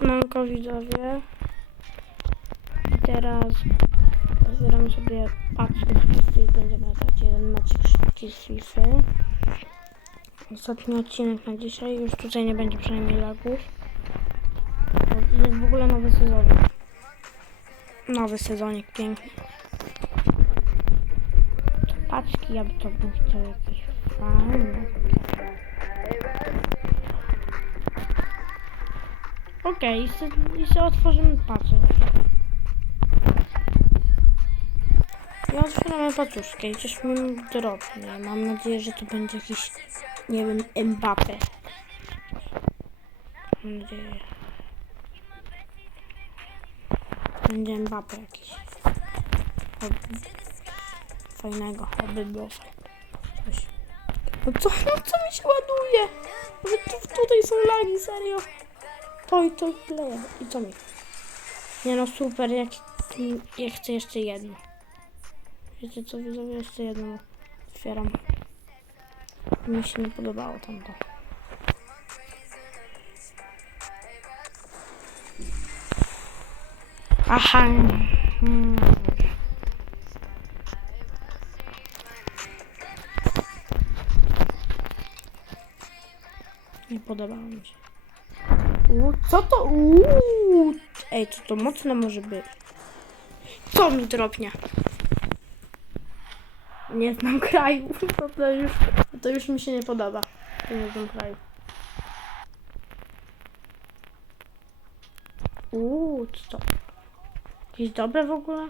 Siemanko widzowie. I teraz zbieramy sobie paczkę z listy i będziemy grać jeden mecz z FIFA. Ostatni odcinek na dzisiaj. Już tutaj nie będzie przynajmniej lagów. Jest w ogóle nowy sezon. Nowy sezonik piękny. Paczki, ja by to bym chciał jakieś fajne. Okej, se- i sobie otworzymy paczek. Ja otwieramy paczuszkę i coś mi drobnie. Mam nadzieję, że to będzie jakiś, nie wiem, Mbappe. Mam nadzieję. Będzie Mbappe jakiś. Fajnego, oby było. Coś. No co, no co mi się ładuje? Że tu, tutaj są lagi, serio. To i to kleję. I co mi? Nie no super, jak, ja chcę jeszcze jedno. Wiecie co, widzowie, jeszcze jedno otwieram. Mi się nie podobało tamto. Aha. Hmm. Nie podobało mi się. U, co to? Uuu. Ej, co to mocne może być? Co mi drobnie? Nie znam kraju. To, już, to już mi się nie podoba. Nie znam kraju. Uuu, co to? Jakieś dobre w ogóle?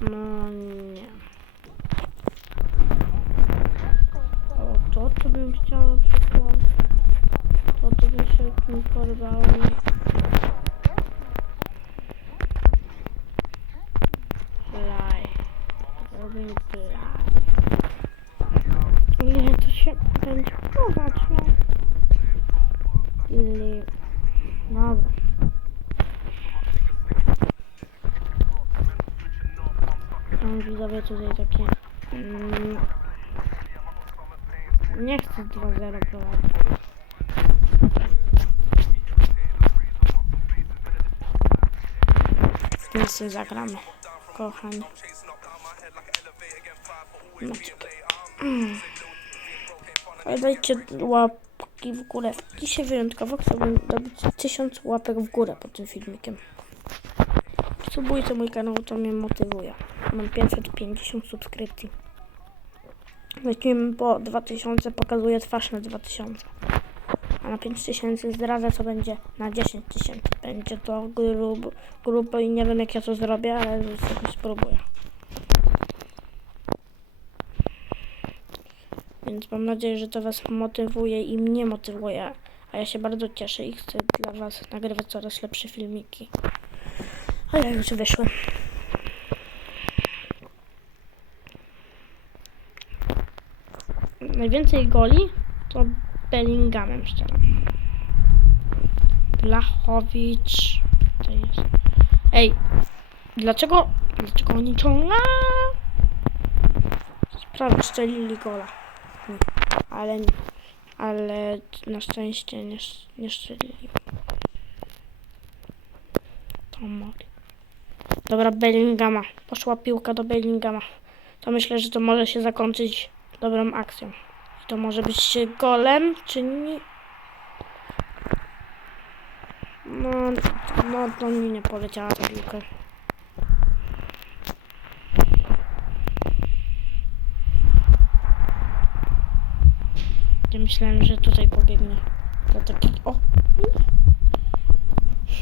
No nie. O, to to bym chciała na przykład. To to by się mi podobało. Play. Robimy play. Ile to się będzie podobać, no. Li... Dobra. Mam widzowie tutaj takie... Mm, nie chcę 2-0 prowadzić. Więc sobie zagramy, kochani. Macie. Mm. Ale dajcie łapki w górę. Dzisiaj wyjątkowo chciałbym dobić 1000 łapek w górę pod tym filmikiem. Subujcie mój kanał, to mnie motywuje. Mam 550 subskrypcji. Lecimy po 2000, pokazuję twarz na 2000. A na 5000 zdradzę, co będzie na 10 tysięcy. Będzie to grub, grubo i nie wiem, jak ja to zrobię, ale sobie spróbuję. Więc mam nadzieję, że to Was motywuje i mnie motywuje. A ja się bardzo cieszę i chcę dla Was nagrywać coraz lepsze filmiki. Ale już wyszły. Najwięcej goli to Bellinghamem szczerze. Blachowicz. To jest. Ej, dlaczego. Dlaczego oni ciągną? Prawie strzelili gola. Nie, Ale nie. Ale na szczęście nie, nie strzelili. To mogli. Dobra, Bellingama. Poszła piłka do Bellingama. To myślę, że to może się zakończyć dobrą akcją. To może być golem, czy nie? No, no to mi nie poleciała ta piłka. Ja myślałem, że tutaj pobiegnie. To taki. O!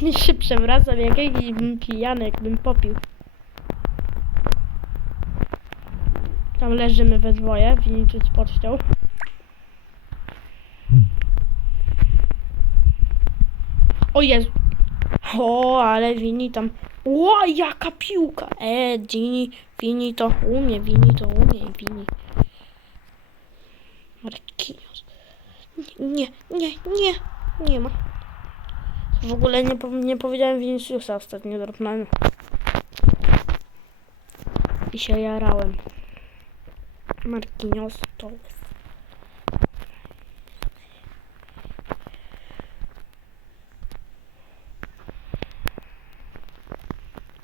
Nie się przewracam jak jakiś bym pijany, jakbym popił. Tam leżymy we dwoje, Vinicius podściął. O Jezu. O, ale Vini tam... O, jaka piłka! E, Vini, Vini to umie, Vini to umie, Vini. Marquinhos. Nie, nie, nie, nie ma. W ogóle nie, nie powiedziałem Viniciusa ostatnio dropnąłem. I się jarałem. Marquinhos to jest.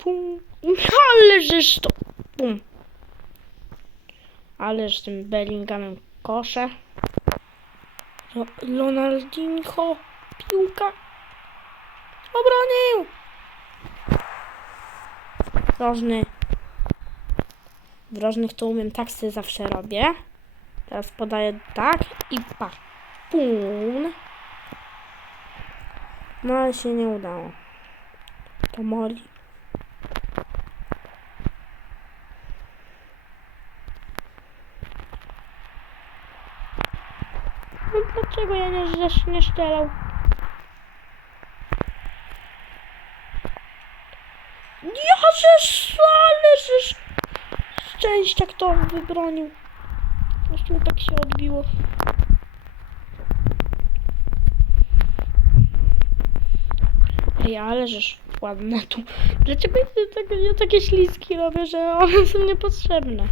Pum. Żeż to... Pum. Ależ tym Bellinghamem kosze. Ro- Ronaldinho. Piłka. Obronił. Rożny. W rożnych to umiem tak sobie zawsze robię. Teraz podaję tak i pa. Pum. No ale się nie udało. To moli. No ja nie, strzelał? Żeż, ale żeś szczęściak to wybronił. Zresztą tak się odbiło. Ej, ale żeż ładne tu. Dlaczego ja, tak, ja takie śliski robię, że one są niepotrzebne?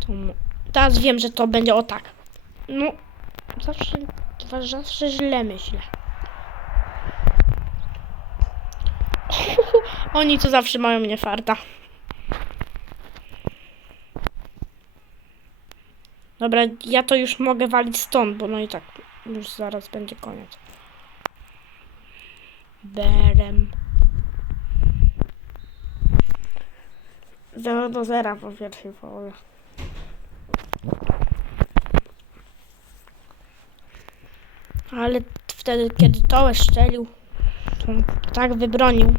To, teraz wiem, że to będzie o tak. No, zawsze, zawsze źle myślę. Oni to zawsze mają mnie farta. Dobra, ja to już mogę walić stąd, bo no i tak już zaraz będzie koniec. Berem. 0 do 0 po pierwszej połowie. Ale wtedy, kiedy Tołę szczelił, to tak wybronił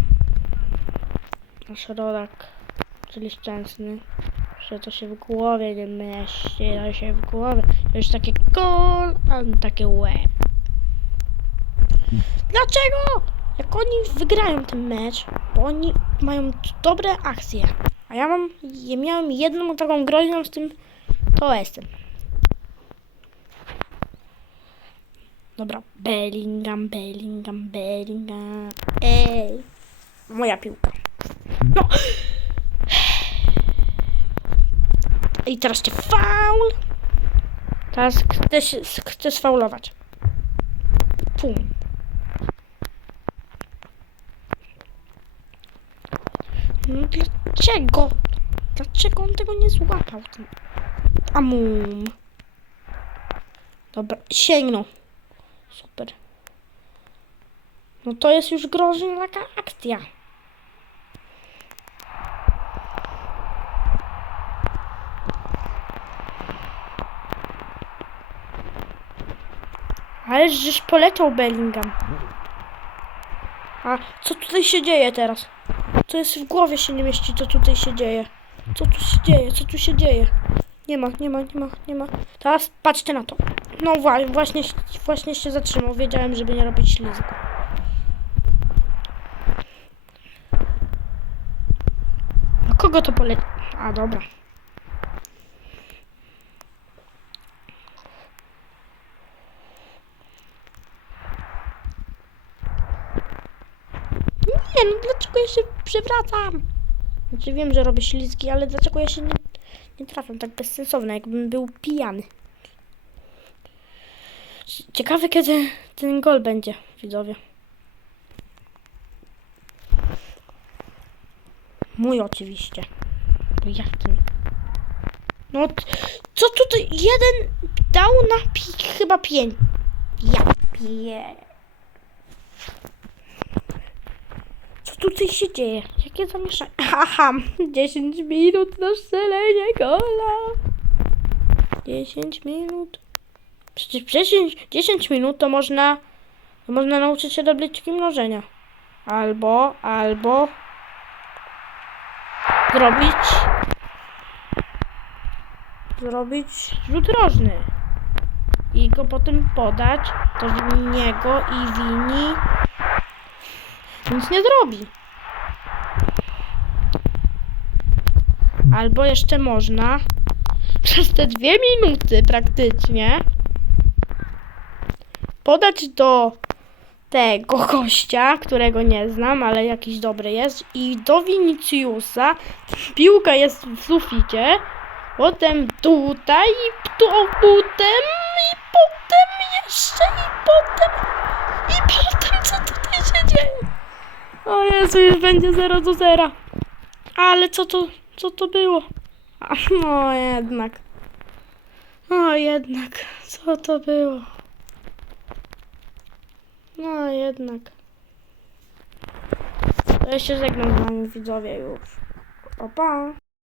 nasz rodak, czyli szczęsny, że to się w głowie nie mieści, to się w głowie. Już takie gol, a takie łe. Dlaczego? Jak oni wygrają ten mecz, bo oni mają dobre akcje, a ja mam, ja miałem jedną taką groźną z tym TOS-em. Dobra, Bellingham, Bellingham, Bellingham. Ej, moja piłka. No. I teraz cię faul. Teraz chcę, się- chcę sfaulować. Pum. No dlaczego? Dlaczego on tego nie złapał? Amum. Dobra, sięgnął. Super. No to jest już groźna taka akcja. Ale żeś poleciał Bellingham. A co tutaj się dzieje teraz? Co jest w głowie się nie mieści, co tutaj się dzieje. Co tu się dzieje, co tu się dzieje? Nie ma, nie ma, nie ma, nie ma. Teraz patrzcie na to. No właśnie, właśnie się zatrzymał. Wiedziałem, żeby nie robić ślizgu. No kogo to pole... A, dobra. Nie, no dlaczego ja się przewracam? Znaczy wiem, że robię ślizgi, ale dlaczego ja się nie, nie trafiam tak bezsensowne, jakbym był pijany. Ciekawe kiedy ten gol będzie, widzowie. Mój oczywiście. Bo jak ten... No, co tutaj? Jeden dał na pi- chyba pięć. Ja pie... Co tutaj się dzieje? Jakie zamieszanie? Aha, 10 minut na strzelenie gola. 10 minut. Przecież 10, 10 minut to można, to można nauczyć się tabliczki mnożenia. Albo, albo zrobić zrobić rzut rożny i go potem podać to niego i wini nic nie zrobi. Albo jeszcze można przez te dwie minuty praktycznie podać do tego gościa, którego nie znam, ale jakiś dobry jest, i do Viniciusa. Piłka jest w suficie, potem tutaj, tu, potem, i potem jeszcze, i potem, i potem, co tutaj się dzieje? O Jezu, już będzie 0 do 0. Ale co to, co to było? A, no jednak. No jednak, co to było? No jednak. To ja się żegnam z wami widzowie już. Opa.